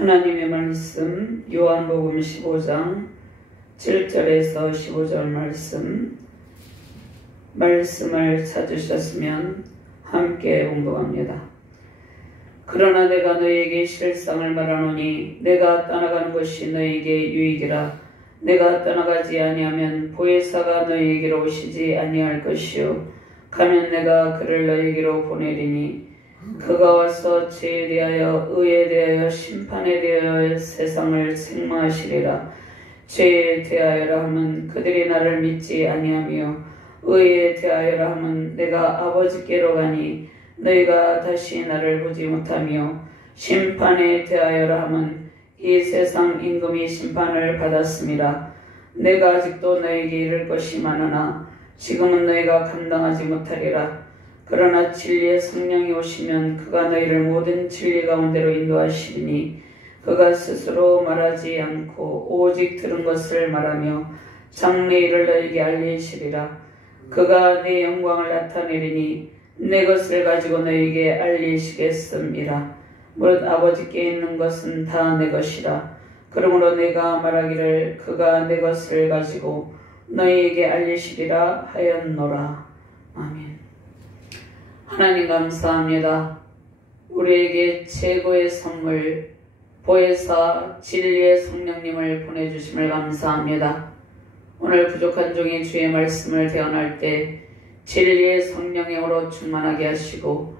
하나님의 말씀 요한복음 15장 7절에서 15절 말씀을 찾으셨으면 함께 공독합니다. 그러나 내가 너희에게 실상을 말하노니 내가 떠나가는 것이 너희에게 유익이라. 내가 떠나가지 아니하면 보혜사가 너희에게로 오시지 아니할 것이요 가면 내가 그를 너희에게로 보내리니 그가 와서 죄에 대하여 의에 대하여 심판에 대하여 세상을 책망하시리라. 죄에 대하여라 하면 그들이 나를 믿지 아니하며 의에 대하여라 하면 내가 아버지께로 가니 너희가 다시 나를 보지 못하며 심판에 대하여라 하면 이 세상 임금이 심판을 받았음이라. 내가 아직도 너희에게 이를 것이 많으나 지금은 너희가 감당하지 못하리라. 그러나 진리의 성령이 오시면 그가 너희를 모든 진리 가운데로 인도하시리니 그가 스스로 말하지 않고 오직 들은 것을 말하며 장래 일을 너희에게 알리시리라. 그가 내 영광을 나타내리니 내 것을 가지고 너희에게 알리시겠음이라. 무릇 아버지께 있는 것은 다 내 것이라. 그러므로 내가 말하기를 그가 내 것을 가지고 너희에게 알리시리라 하였노라. 아멘. 하나님 감사합니다. 우리에게 최고의 선물 보혜사 진리의 성령님을 보내주심을 감사합니다. 오늘 부족한 종이 주의 말씀을 대언할 때 진리의 성령으로 충만하게 하시고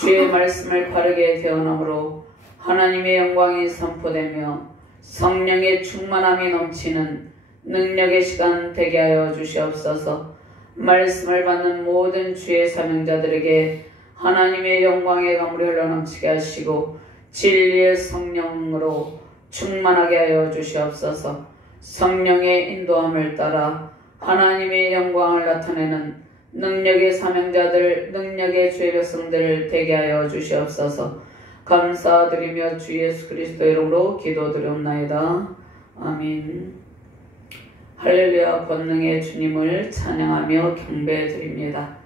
주의 말씀을 바르게 대언함으로 하나님의 영광이 선포되며 성령의 충만함이 넘치는 능력의 시간 되게 하여 주시옵소서. 말씀을 받는 모든 주의 사명자들에게 하나님의 영광의 가물이 흘러넘치게 하시고 진리의 성령으로 충만하게 하여 주시옵소서. 성령의 인도함을 따라 하나님의 영광을 나타내는 능력의 사명자들, 능력의 주의 백성들을 되게 하여 주시옵소서. 감사드리며 주 예수 그리스도 이름으로 기도드리옵나이다. 아멘. 할렐루야. 권능의 주님을 찬양하며 경배드립니다.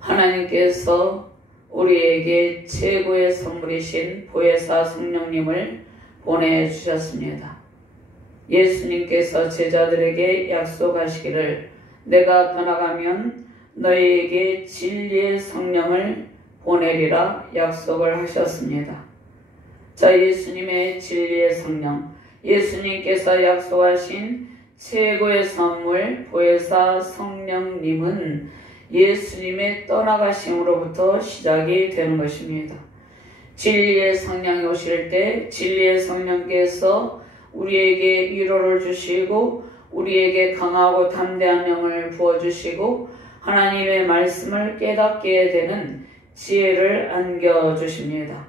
하나님께서 우리에게 최고의 선물이신 보혜사 성령님을 보내주셨습니다. 예수님께서 제자들에게 약속하시기를 내가 떠나가면 너희에게 진리의 성령을 보내리라 약속을 하셨습니다. 자, 예수님의 진리의 성령, 예수님께서 약속하신 최고의 선물 보혜사 성령님은 예수님의 떠나가심으로부터 시작이 되는 것입니다. 진리의 성령이 오실 때 진리의 성령께서 우리에게 위로를 주시고 우리에게 강하고 담대한 영을 부어주시고 하나님의 말씀을 깨닫게 되는 지혜를 안겨주십니다.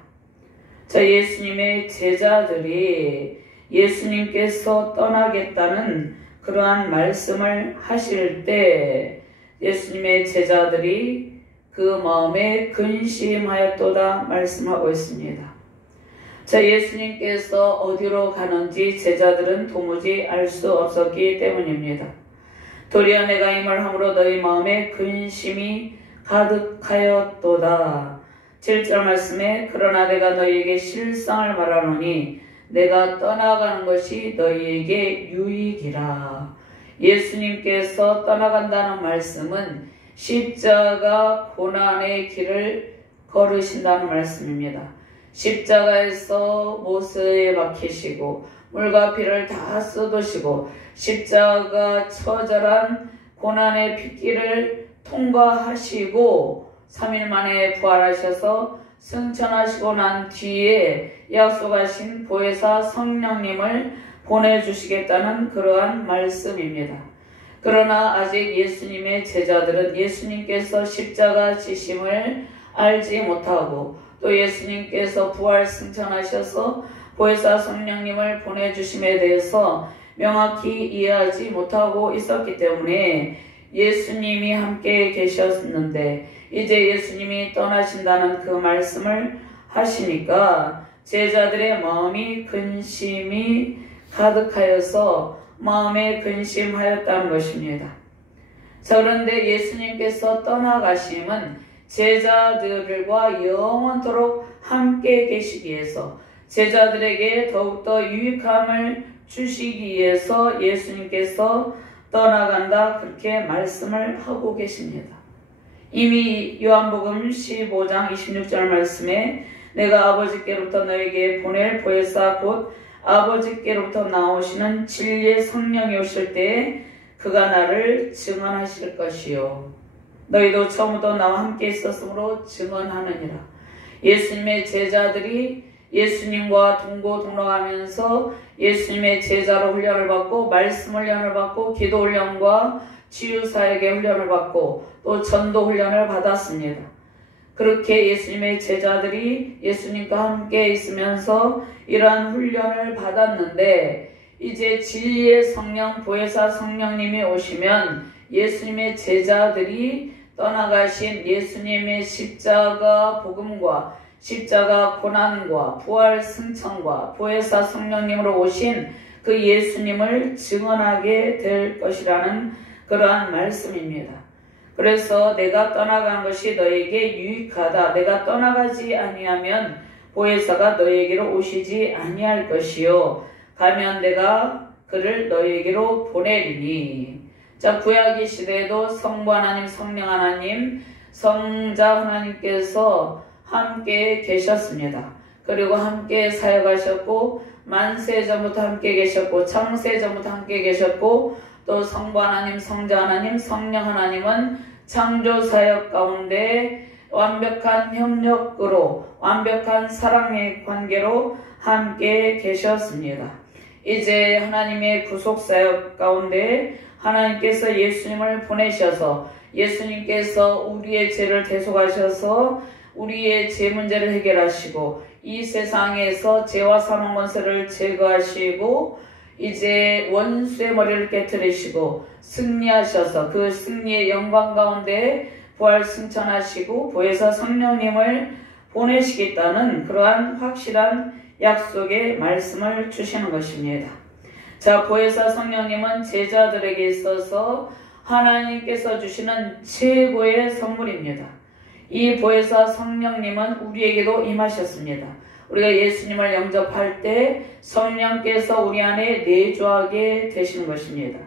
자, 예수님의 제자들이 예수님께서 떠나겠다는 그러한 말씀을 하실 때 예수님의 제자들이 그 마음에 근심하였도다 말씀하고 있습니다. 자, 예수님께서 어디로 가는지 제자들은 도무지 알 수 없었기 때문입니다. 도리어 내가 이 말함으로 너희 마음에 근심이 가득하였도다. 7절 말씀에 그러나 내가 너희에게 실상을 말하노니 내가 떠나가는 것이 너희에게 유익이라. 예수님께서 떠나간다는 말씀은 십자가 고난의 길을 걸으신다는 말씀입니다. 십자가에서 못에 박히시고 물과 피를 다 쏟으시고 십자가 처절한 고난의 핏길을 통과하시고 3일 만에 부활하셔서 승천하시고 난 뒤에 약속하신 보혜사 성령님을 보내주시겠다는 그러한 말씀입니다. 그러나 아직 예수님의 제자들은 예수님께서 십자가 지심을 알지 못하고 또 예수님께서 부활 승천하셔서 보혜사 성령님을 보내주심에 대해서 명확히 이해하지 못하고 있었기 때문에 예수님이 함께 계셨는데 이제 예수님이 떠나신다는 그 말씀을 하시니까 제자들의 마음이 근심이 가득하여서 마음에 근심하였다는 것입니다. 자, 그런데 예수님께서 떠나가심은 제자들과 영원토록 함께 계시기 위해서 제자들에게 더욱더 유익함을 주시기 위해서 예수님께서 떠나간다 그렇게 말씀을 하고 계십니다. 이미 요한복음 15장 26절 말씀에 내가 아버지께로부터 너에게 보낼 보혜사 곧 아버지께로부터 나오시는 진리의 성령이 오실 때에 그가 나를 증언하실 것이요 너희도 처음부터 나와 함께 있었으므로 증언하느니라. 예수님의 제자들이 예수님과 동고동락하면서 예수님의 제자로 훈련을 받고 말씀 훈련을 받고 기도 훈련과 치유사역의 훈련을 받고 또 전도 훈련을 받았습니다. 그렇게 예수님의 제자들이 예수님과 함께 있으면서 이러한 훈련을 받았는데 이제 진리의 성령 보혜사 성령님이 오시면 예수님의 제자들이 떠나가신 예수님의 십자가 복음과 십자가 고난과 부활 승천과 보혜사 성령님으로 오신 그 예수님을 증언하게 될 것이라는 그러한 말씀입니다. 그래서 내가 떠나간 것이 너에게 유익하다. 내가 떠나가지 아니하면 보혜사가 너에게로 오시지 아니할 것이요 가면 내가 그를 너에게로 보내리니. 자, 구약의 시대에도 성부 하나님, 성령 하나님, 성자 하나님께서 함께 계셨습니다. 그리고 함께 사역하셨고 만세전부터 함께 계셨고 창세전부터 함께 계셨고 또 성부 하나님, 성자 하나님, 성령 하나님은 창조사역 가운데 완벽한 협력으로 완벽한 사랑의 관계로 함께 계셨습니다. 이제 하나님의 구속사역 가운데 하나님께서 예수님을 보내셔서 예수님께서 우리의 죄를 대속하셔서 우리의 죄 문제를 해결하시고 이 세상에서 죄와 사망 권세를 제거하시고 이제 원수의 머리를 깨뜨리시고 승리하셔서 그 승리의 영광 가운데 부활 승천하시고 보혜사 성령님을 보내시겠다는 그러한 확실한 약속의 말씀을 주시는 것입니다. 자, 보혜사 성령님은 제자들에게 있어서 하나님께서 주시는 최고의 선물입니다. 이 보혜사 성령님은 우리에게도 임하셨습니다. 우리가 예수님을 영접할 때 성령께서 우리 안에 내주하게 되시는 것입니다.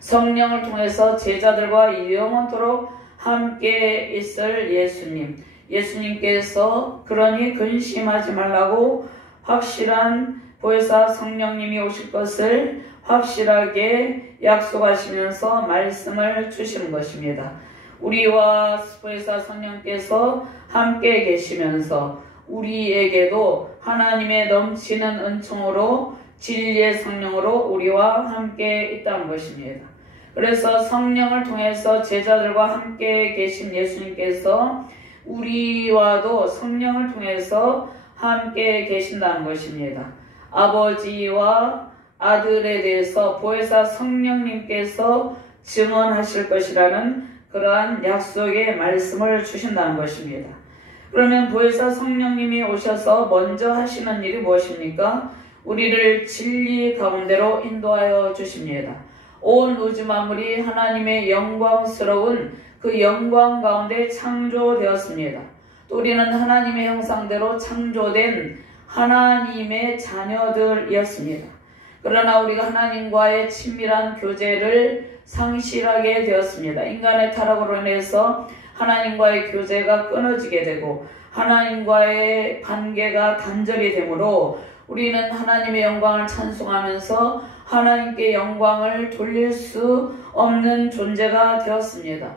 성령을 통해서 제자들과 영원토록 함께 있을 예수님. 예수님께서 그러니 근심하지 말라고 확실한 보혜사 성령님이 오실 것을 확실하게 약속하시면서 말씀을 주시는 것입니다. 우리와 보혜사 성령께서 함께 계시면서 우리에게도 하나님의 넘치는 은총으로 진리의 성령으로 우리와 함께 있다는 것입니다. 그래서 성령을 통해서 제자들과 함께 계신 예수님께서 우리와도 성령을 통해서 함께 계신다는 것입니다. 아버지와 아들에 대해서 보혜사 성령님께서 증언하실 것이라는 그러한 약속의 말씀을 주신다는 것입니다. 그러면 보혜사 성령님이 오셔서 먼저 하시는 일이 무엇입니까? 우리를 진리 가운데로 인도하여 주십니다. 온 우주 만물이 하나님의 영광스러운 그 영광 가운데 창조되었습니다. 또 우리는 하나님의 형상대로 창조된 하나님의 자녀들이었습니다. 그러나 우리가 하나님과의 친밀한 교제를 상실하게 되었습니다. 인간의 타락으로 인해서 하나님과의 교제가 끊어지게 되고 하나님과의 관계가 단절이 되므로 우리는 하나님의 영광을 찬송하면서 하나님께 영광을 돌릴 수 없는 존재가 되었습니다.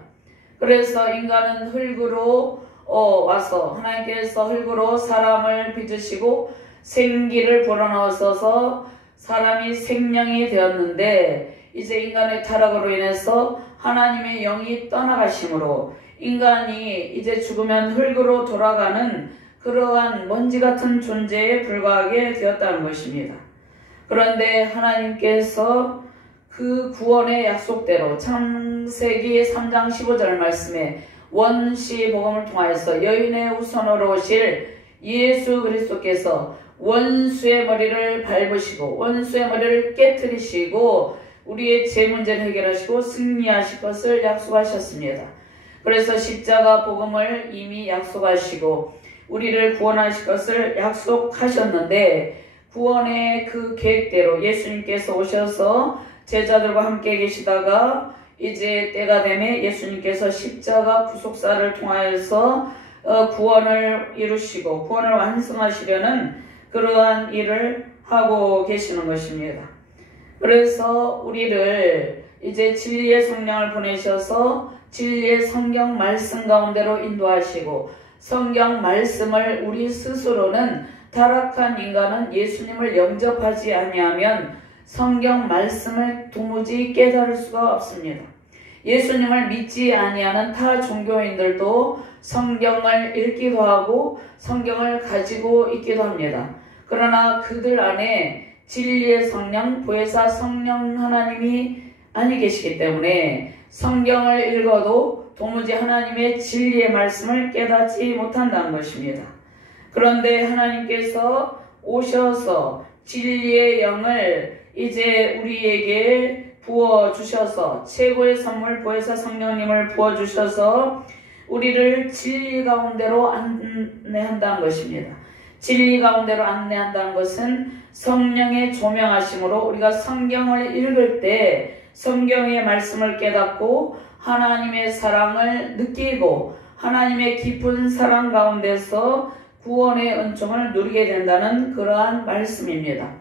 그래서 인간은 흙으로 와서 하나님께서 흙으로 사람을 빚으시고 생기를 불어넣어서 사람이 생명이 되었는데 이제 인간의 타락으로 인해서 하나님의 영이 떠나가심으로 인간이 이제 죽으면 흙으로 돌아가는 그러한 먼지 같은 존재에 불과하게 되었다는 것입니다. 그런데 하나님께서 그 구원의 약속대로 창세기 3장 15절 말씀에 원시 복음을 통하여서 여인의 후손으로 오실 예수 그리스도께서 원수의 머리를 밟으시고 원수의 머리를 깨뜨리시고 우리의 죄 문제를 해결하시고 승리하실 것을 약속하셨습니다. 그래서 십자가 복음을 이미 약속하시고 우리를 구원하실 것을 약속하셨는데 구원의 그 계획대로 예수님께서 오셔서 제자들과 함께 계시다가 이제 때가 되매 예수님께서 십자가 구속사를 통하여서 구원을 이루시고 구원을 완성하시려는 그러한 일을 하고 계시는 것입니다. 그래서 우리를 이제 진리의 성령을 보내셔서 진리의 성경 말씀 가운데로 인도하시고 성경 말씀을 우리 스스로는 타락한 인간은 예수님을 영접하지 아니하면 성경 말씀을 도무지 깨달을 수가 없습니다. 예수님을 믿지 아니하는 타 종교인들도 성경을 읽기도 하고 성경을 가지고 있기도 합니다. 그러나 그들 안에 진리의 성령, 보혜사 성령 하나님이 아니 계시기 때문에 성경을 읽어도 도무지 하나님의 진리의 말씀을 깨닫지 못한다는 것입니다. 그런데 하나님께서 오셔서 진리의 영을 이제 우리에게 부어주셔서 최고의 선물 보혜사 성령님을 부어주셔서 우리를 진리 가운데로 안내한다는 것입니다. 진리 가운데로 안내한다는 것은 성령의 조명하심으로 우리가 성경을 읽을 때 성경의 말씀을 깨닫고 하나님의 사랑을 느끼고 하나님의 깊은 사랑 가운데서 구원의 은총을 누리게 된다는 그러한 말씀입니다.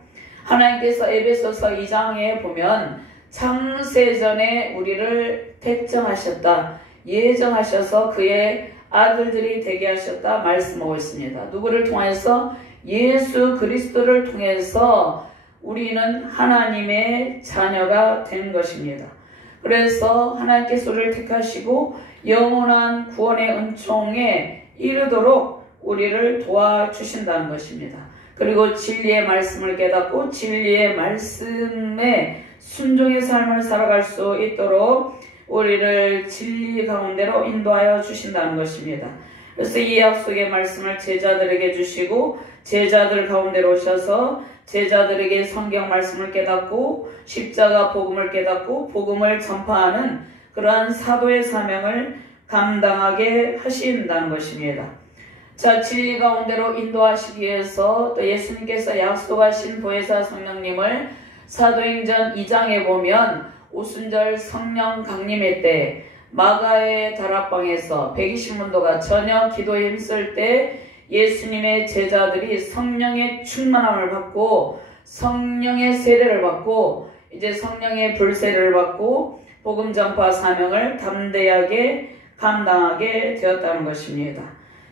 하나님께서 에베소서 2장에 보면 창세전에 우리를 택정하셨다, 예정하셔서 그의 아들들이 되게 하셨다 말씀하고 있습니다. 누구를 통해서? 예수 그리스도를 통해서 우리는 하나님의 자녀가 된 것입니다. 그래서 하나님께서 우리를 택하시고 영원한 구원의 은총에 이르도록 우리를 도와주신다는 것입니다. 그리고 진리의 말씀을 깨닫고 진리의 말씀에 순종의 삶을 살아갈 수 있도록 우리를 진리 가운데로 인도하여 주신다는 것입니다. 그래서 이 약속의 말씀을 제자들에게 주시고 제자들 가운데로 오셔서 제자들에게 성경 말씀을 깨닫고 십자가 복음을 깨닫고 복음을 전파하는 그러한 사도의 사명을 감당하게 하신다는 것입니다. 자, 진리 가운데로 인도하시기 위해서 또 예수님께서 약속하신 보혜사 성령님을 사도행전 2장에 보면 오순절 성령 강림의 때 마가의 다락방에서 120문도가 저녁 기도에 힘쓸 때 예수님의 제자들이 성령의 충만함을 받고 성령의 세례를 받고 이제 성령의 불세례를 받고 복음 전파 사명을 담대하게 감당하게 되었다는 것입니다.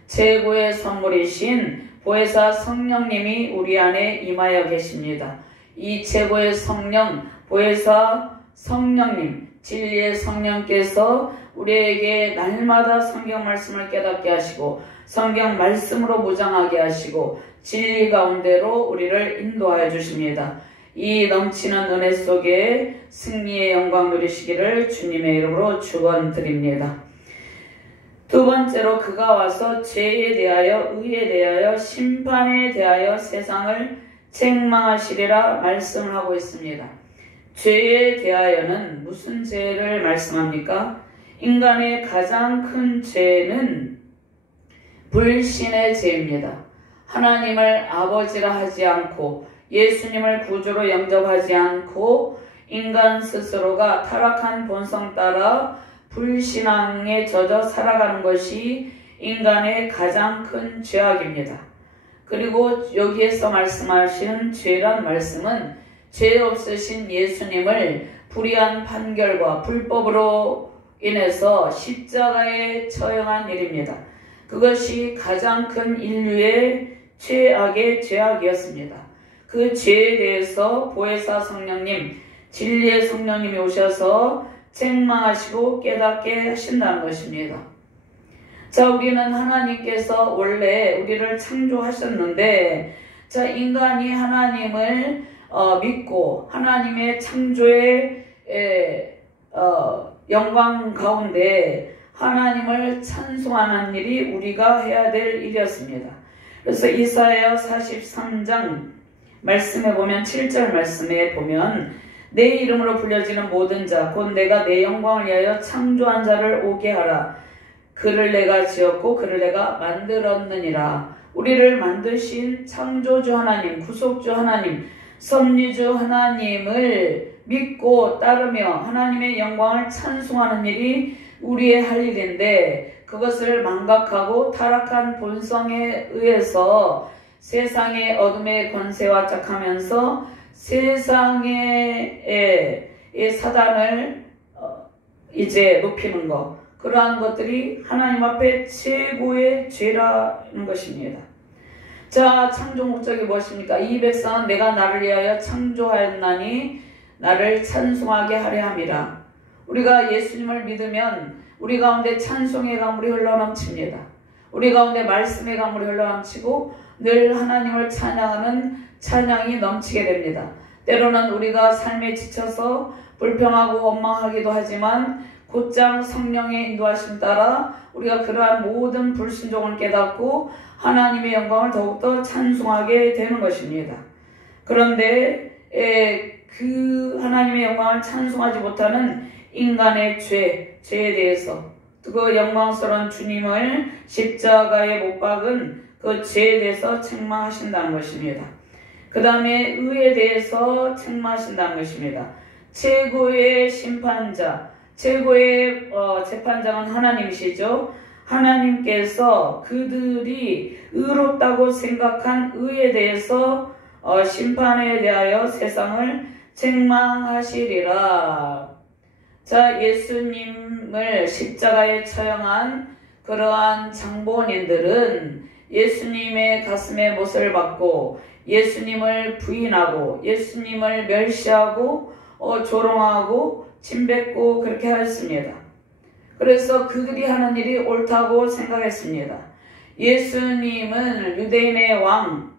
최고의 선물이신 보혜사 성령님이 우리 안에 임하여 계십니다. 이 최고의 성령, 보혜사 성령님, 진리의 성령께서 우리에게 날마다 성경 말씀을 깨닫게 하시고 성경 말씀으로 무장하게 하시고 진리 가운데로 우리를 인도하여 주십니다. 이 넘치는 은혜 속에 승리의 영광 누리시기를 주님의 이름으로 축원드립니다. 두 번째로 그가 와서 죄에 대하여 의에 대하여 심판에 대하여 세상을 책망하시리라 말씀을 하고 있습니다. 죄에 대하여는 무슨 죄를 말씀합니까? 인간의 가장 큰 죄는 불신의 죄입니다. 하나님을 아버지라 하지 않고 예수님을 구주로 영접하지 않고 인간 스스로가 타락한 본성 따라 불신앙에 젖어 살아가는 것이 인간의 가장 큰 죄악입니다. 그리고 여기에서 말씀하신 죄란 말씀은 죄 없으신 예수님을 불의한 판결과 불법으로 인해서 십자가에 처형한 일입니다. 그것이 가장 큰 인류의 최악의 죄악이었습니다. 그 죄에 대해서 보혜사 성령님, 진리의 성령님이 오셔서 책망하시고 깨닫게 하신다는 것입니다. 자, 우리는 하나님께서 원래 우리를 창조하셨는데, 자, 인간이 하나님을 믿고 하나님의 창조의 영광 가운데 하나님을 찬송하는 일이 우리가 해야 될 일이었습니다. 그래서 이사야 43장 말씀에 보면 7절 말씀에 보면 내 이름으로 불려지는 모든 자 곧 내가 내 영광을 위하여 창조한 자를 오게 하라. 그를 내가 지었고 그를 내가 만들었느니라. 우리를 만드신 창조주 하나님, 구속주 하나님, 섭리주 하나님을 믿고 따르며 하나님의 영광을 찬송하는 일이 우리의 할 일인데, 그것을 망각하고 타락한 본성에 의해서 세상의 어둠의 권세와 짝하면서 세상의 사단을 이제 높이는 것, 그러한 것들이 하나님 앞에 최고의 죄라는 것입니다. 자, 창조 목적이 무엇입니까? 이 백성은 내가 나를 위하여 창조하였나니 나를 찬송하게 하려 함이라. 우리가 예수님을 믿으면 우리 가운데 찬송의 강물이 흘러넘칩니다. 우리 가운데 말씀의 강물이 흘러넘치고 늘 하나님을 찬양하는 찬양이 넘치게 됩니다. 때로는 우리가 삶에 지쳐서 불평하고 원망하기도 하지만 곧장 성령의 인도하심 따라 우리가 그러한 모든 불순종을 깨닫고 하나님의 영광을 더욱더 찬송하게 되는 것입니다. 그런데 그 하나님의 영광을 찬송하지 못하는 인간의 죄에 대해서, 그 영광스러운 주님을 십자가에 못 박은 그 죄에 대해서 책망하신다는 것입니다. 그 다음에 의에 대해서 책망하신다는 것입니다. 최고의 심판자, 최고의 재판장은 하나님이시죠. 하나님께서 그들이 의롭다고 생각한 의에 대해서 심판에 대하여 세상을 책망하시리라. 자, 예수님을 십자가에 처형한 그러한 장본인들은 예수님의 가슴에 못을 박고 예수님을 부인하고 예수님을 멸시하고 조롱하고 침뱉고 그렇게 하였습니다. 그래서 그들이 하는 일이 옳다고 생각했습니다. 예수님은 유대인의 왕,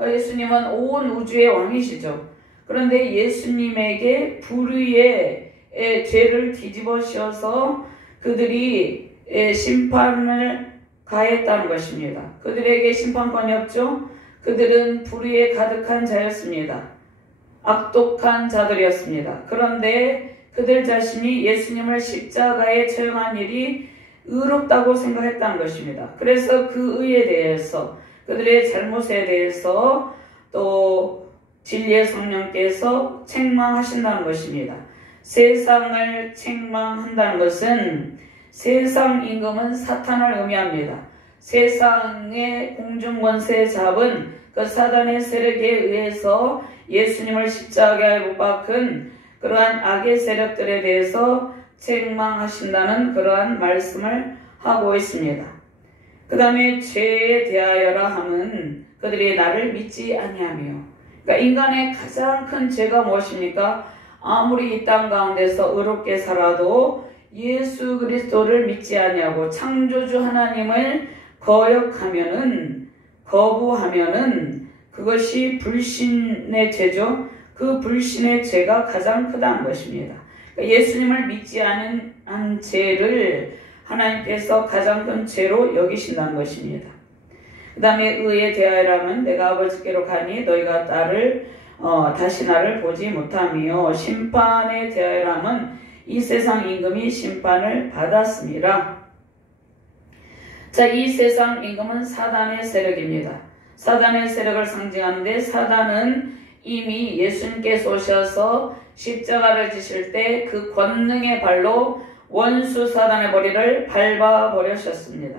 예수님은 온 우주의 왕이시죠. 그런데 예수님에게 불의의 죄를 뒤집어 씌워서 그들이 심판을 가했다는 것입니다. 그들에게 심판권이 없죠. 그들은 불의에 가득한 자였습니다. 악독한 자들이었습니다. 그런데 그들 자신이 예수님을 십자가에 처형한 일이 의롭다고 생각했다는 것입니다. 그래서 그 의에 대해서, 그들의 잘못에 대해서 또 진리의 성령께서 책망하신다는 것입니다. 세상을 책망한다는 것은 세상 임금은 사탄을 의미합니다. 세상의 공중권세 잡은 그 사단의 세력에 의해서 예수님을 십자가에 못 박은 그러한 악의 세력들에 대해서 책망하신다는 그러한 말씀을 하고 있습니다. 그 다음에 죄에 대하여라 함은 그들이 나를 믿지 아니하며, 그러니까 인간의 가장 큰 죄가 무엇입니까? 아무리 이 땅 가운데서 의롭게 살아도 예수 그리스도를 믿지 아니하고 창조주 하나님을 거부하면은 그것이 불신의 죄죠. 그 불신의 죄가 가장 크다는 것입니다. 그러니까 예수님을 믿지 않은 죄를 하나님께서 가장 큰 죄로 여기신다는 것입니다. 그 다음에 의에 대하여라면 내가 아버지께로 가니 너희가 다시 나를 보지 못하며, 심판에 대하여라면 이 세상 임금이 심판을 받았습니다. 자, 이 세상 임금은 사단의 세력입니다. 사단의 세력을 상징하는데, 사단은 이미 예수님께서 오셔서 십자가를 지실 때 그 권능의 발로 원수 사단의 머리를 밟아버리셨습니다.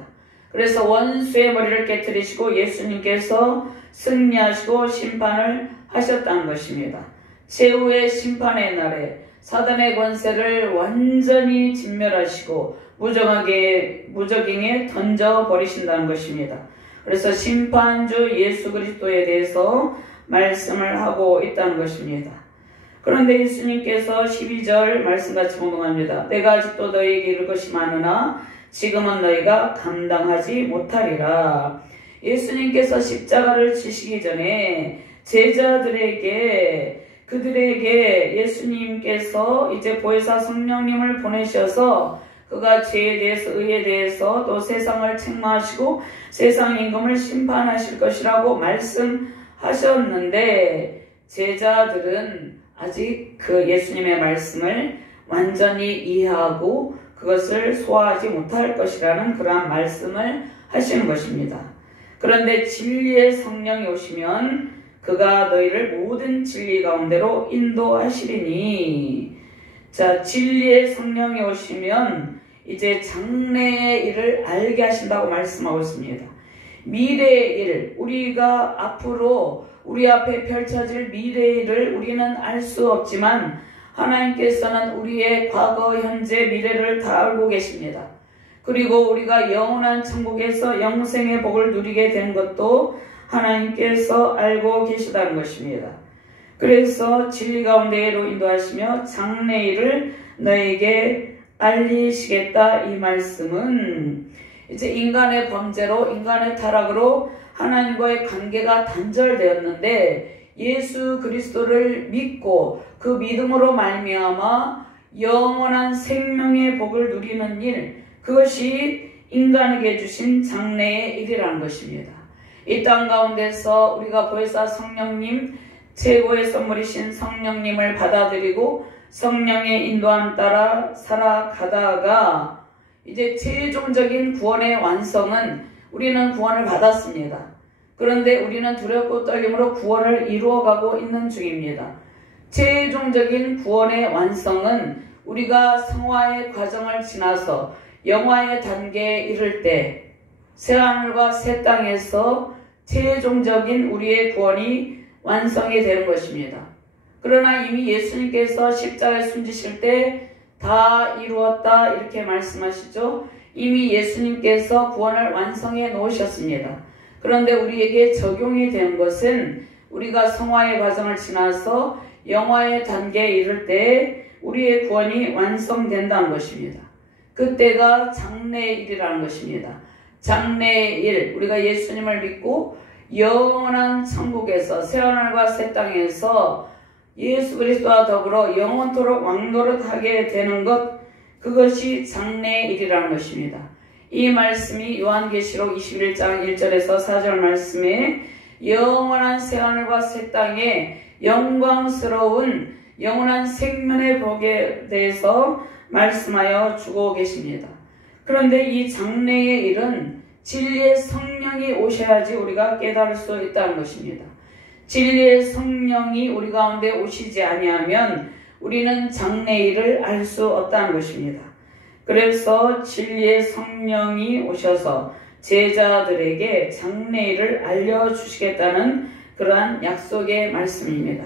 그래서 원수의 머리를 깨뜨리시고 예수님께서 승리하시고 심판을 하셨다는 것입니다. 최후의 심판의 날에 사단의 권세를 완전히 진멸하시고 무적행에 던져버리신다는 것입니다. 그래서 심판주 예수 그리스도에 대해서 말씀을 하고 있다는 것입니다. 그런데 예수님께서 12절 말씀같이 공동합니다. 내가 아직도 너희에게 이를 것이 많으나 지금은 너희가 감당하지 못하리라. 예수님께서 십자가를 지시기 전에 제자들에게, 그들에게 예수님께서 이제 보혜사 성령님을 보내셔서 그가 죄에 대해서, 의에 대해서 또 세상을 책망하시고 세상 임금을 심판하실 것이라고 말씀하셨는데, 제자들은 아직 그 예수님의 말씀을 완전히 이해하고 그것을 소화하지 못할 것이라는 그러한 말씀을 하시는 것입니다. 그런데 진리의 성령이 오시면 그가 너희를 모든 진리 가운데로 인도하시리니. 자, 진리의 성령이 오시면 이제 장래의 일을 알게 하신다고 말씀하고 있습니다. 미래의 일, 우리가 앞으로 우리 앞에 펼쳐질 미래의 일을 우리는 알 수 없지만 하나님께서는 우리의 과거, 현재, 미래를 다 알고 계십니다. 그리고 우리가 영원한 천국에서 영생의 복을 누리게 된 것도 하나님께서 알고 계시다는 것입니다. 그래서 진리 가운데로 인도하시며 장래일을 너에게 알리시겠다. 이 말씀은 이제 인간의 범죄로, 인간의 타락으로 하나님과의 관계가 단절되었는데 예수 그리스도를 믿고 그 믿음으로 말미암아 영원한 생명의 복을 누리는 일, 그것이 인간에게 주신 장래의 일이라는 것입니다. 이 땅 가운데서 우리가 보혜사 성령님, 최고의 선물이신 성령님을 받아들이고 성령의 인도함 따라 살아가다가 이제 최종적인 구원의 완성은 우리는 구원을 받았습니다. 그런데 우리는 두렵고 떨림으로 구원을 이루어가고 있는 중입니다. 최종적인 구원의 완성은 우리가 성화의 과정을 지나서 영화의 단계에 이를 때 새하늘과 새 땅에서 최종적인 우리의 구원이 완성이 되는 것입니다. 그러나 이미 예수님께서 십자가에 숨지실 때 다 이루었다 이렇게 말씀하시죠. 이미 예수님께서 구원을 완성해 놓으셨습니다. 그런데 우리에게 적용이 된 것은 우리가 성화의 과정을 지나서 영화의 단계에 이를 때 우리의 구원이 완성된다는 것입니다. 그때가 장래의 일이라는 것입니다. 장래의 일, 우리가 예수님을 믿고 영원한 천국에서 새하늘과 새 땅에서 예수 그리스도와 더불어 영원토록 왕노릇하게 되는 것, 그것이 장래의 일이라는 것입니다. 이 말씀이 요한계시록 21장 1절에서 4절 말씀에 영원한 새하늘과 새 땅에 영광스러운 영원한 생명의 복에 대해서 말씀하여 주고 계십니다. 그런데 이 장래의 일은 진리의 성령이 오셔야지 우리가 깨달을 수 있다는 것입니다. 진리의 성령이 우리 가운데 오시지 아니하면 우리는 장래의 일을 알 수 없다는 것입니다. 그래서 진리의 성령이 오셔서 제자들에게 장래의 일을 알려주시겠다는 그러한 약속의 말씀입니다.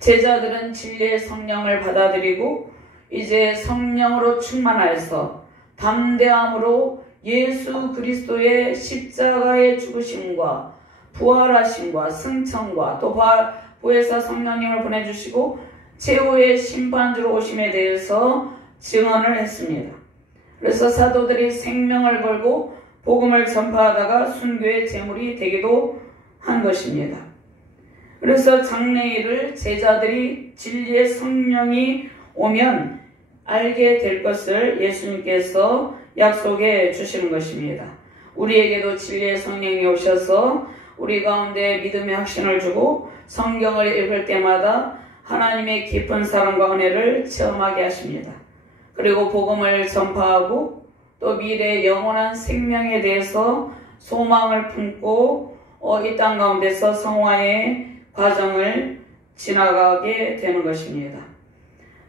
제자들은 진리의 성령을 받아들이고 이제 성령으로 충만하여서 담대함으로 예수 그리스도의 십자가의 죽으심과 부활하심과 승천과 또 보혜사 성령님을 보내주시고 최후의 심판주로 오심에 대해서 증언을 했습니다. 그래서 사도들이 생명을 걸고 복음을 전파하다가 순교의 제물이 되기도 한 것입니다. 그래서 장래일을 제자들이 진리의 성령이 오면 알게 될 것을 예수님께서 약속해 주시는 것입니다. 우리에게도 진리의 성령이 오셔서 우리 가운데 믿음의 확신을 주고 성경을 읽을 때마다 하나님의 깊은 사랑과 은혜를 체험하게 하십니다. 그리고 복음을 전파하고 또 미래의 영원한 생명에 대해서 소망을 품고 이 땅 가운데서 성화의 과정을 지나가게 되는 것입니다.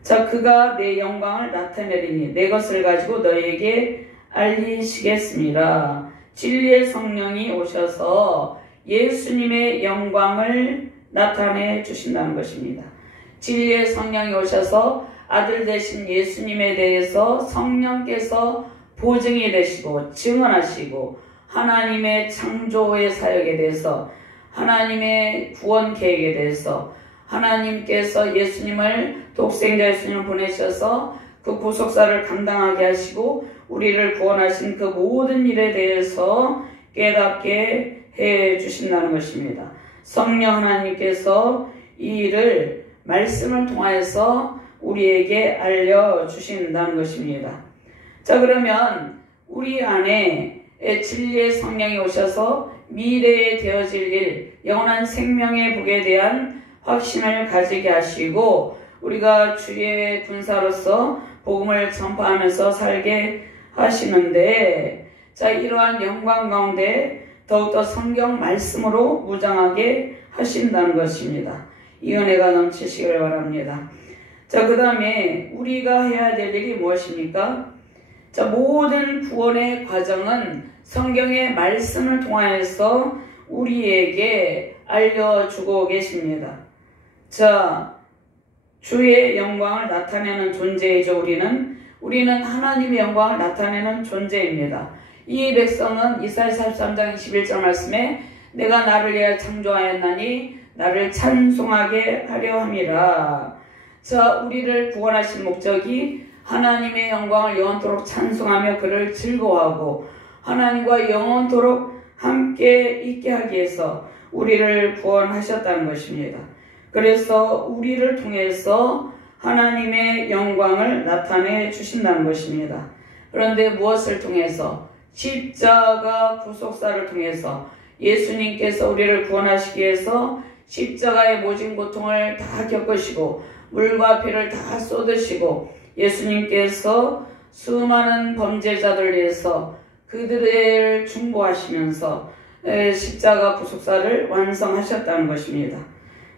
자, 그가 내 영광을 나타내리니 내 것을 가지고 너희에게 알리시겠습니다. 진리의 성령이 오셔서 예수님의 영광을 나타내 주신다는 것입니다. 진리의 성령이 오셔서 아들 되신 예수님에 대해서 성령께서 보증이 되시고 증언하시고 하나님의 창조의 사역에 대해서 하나님의 구원 계획에 대해서 하나님께서 예수님을 독생자 예수님을 보내셔서 그 구속사를 감당하게 하시고 우리를 구원하신 그 모든 일에 대해서 깨닫게 해 주신다는 것입니다. 성령 하나님께서 이 일을 말씀을 통하여서 우리에게 알려주신다는 것입니다. 자, 그러면 우리 안에 진리의 성령이 오셔서 미래에 되어질 일, 영원한 생명의 복에 대한 확신을 가지게 하시고 우리가 주의 군사로서 복음을 전파하면서 살게 하시는데, 자, 이러한 영광 가운데 더욱더 성경 말씀으로 무장하게 하신다는 것입니다. 이 은혜가 넘치시기를 바랍니다. 자, 그 다음에 우리가 해야 될 일이 무엇입니까? 자, 모든 구원의 과정은 성경의 말씀을 통하여서 우리에게 알려주고 계십니다. 자, 주의 영광을 나타내는 존재이죠. 우리는 하나님의 영광을 나타내는 존재입니다. 이 백성은 이사야 43장 21절 말씀에 내가 나를 위하여 창조하였나니 나를 찬송하게 하려 함이라. 자, 우리를 구원하신 목적이 하나님의 영광을 영원토록 찬송하며 그를 즐거워하고 하나님과 영원토록 함께 있게 하기 위해서 우리를 구원하셨다는 것입니다. 그래서 우리를 통해서 하나님의 영광을 나타내 주신다는 것입니다. 그런데 무엇을 통해서? 십자가 구속사를 통해서 예수님께서 우리를 구원하시기 위해서 십자가의 모진 고통을 다 겪으시고 물과 피를 다 쏟으시고 예수님께서 수많은 범죄자들을 위해서 그들을 중보하시면서 십자가 구속사를 완성하셨다는 것입니다.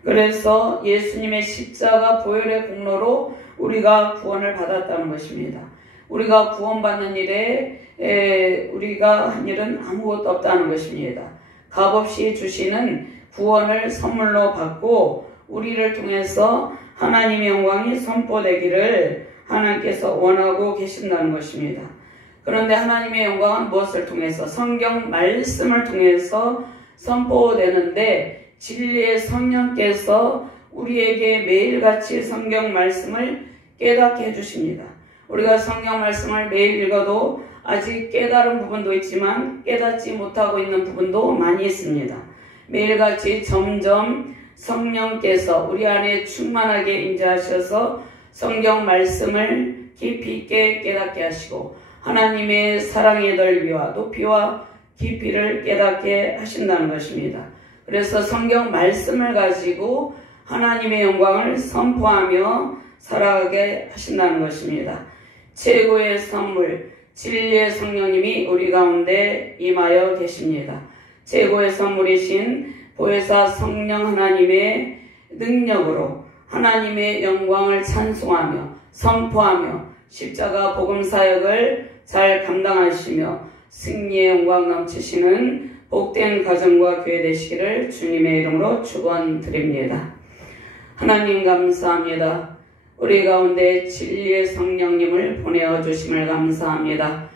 그래서 예수님의 십자가 보혈의 공로로 우리가 구원을 받았다는 것입니다. 우리가 구원받는 일에 우리가 한 일은 아무것도 없다는 것입니다. 값없이 주시는 구원을 선물로 받고 우리를 통해서 하나님의 영광이 선포되기를 하나님께서 원하고 계신다는 것입니다. 그런데 하나님의 영광은 무엇을 통해서? 성경 말씀을 통해서 선포되는데 진리의 성령께서 우리에게 매일같이 성경 말씀을 깨닫게 해주십니다. 우리가 성경 말씀을 매일 읽어도 아직 깨달은 부분도 있지만 깨닫지 못하고 있는 부분도 많이 있습니다. 매일같이 점점 성령께서 우리 안에 충만하게 임재하셔서 성경 말씀을 깊이 있게 깨닫게 하시고 하나님의 사랑의 넓이와 높이와 깊이를 깨닫게 하신다는 것입니다. 그래서 성경 말씀을 가지고 하나님의 영광을 선포하며 살아가게 하신다는 것입니다. 최고의 선물, 진리의 성령님이 우리 가운데 임하여 계십니다. 최고의 선물이신 보혜사 성령 하나님의 능력으로 하나님의 영광을 찬송하며 선포하며 십자가 복음 사역을 잘 감당하시며 승리의 영광 넘치시는 복된 가정과 교회 되시기를 주님의 이름으로 축원드립니다. 하나님 감사합니다. 우리 가운데 진리의 성령님을 보내어 주심을 감사합니다.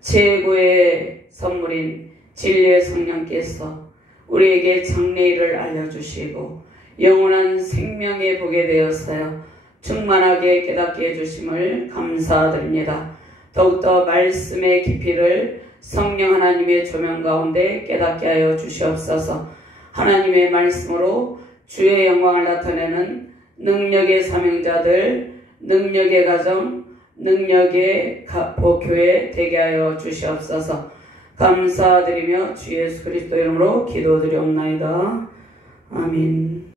최고의 선물인 진리의 성령께서 우리에게 장래일을 알려주시고 영원한 생명의 복에 되었어요. 충만하게 깨닫게 해주심을 감사드립니다. 더욱더 말씀의 깊이를 성령 하나님의 조명 가운데 깨닫게 하여 주시옵소서. 하나님의 말씀으로 주의 영광을 나타내는 능력의 사명자들, 능력의 가정, 능력의 교회 되게 하여 주시옵소서. 감사드리며 주 예수 그리스도 이름으로 기도드리옵나이다. 아멘.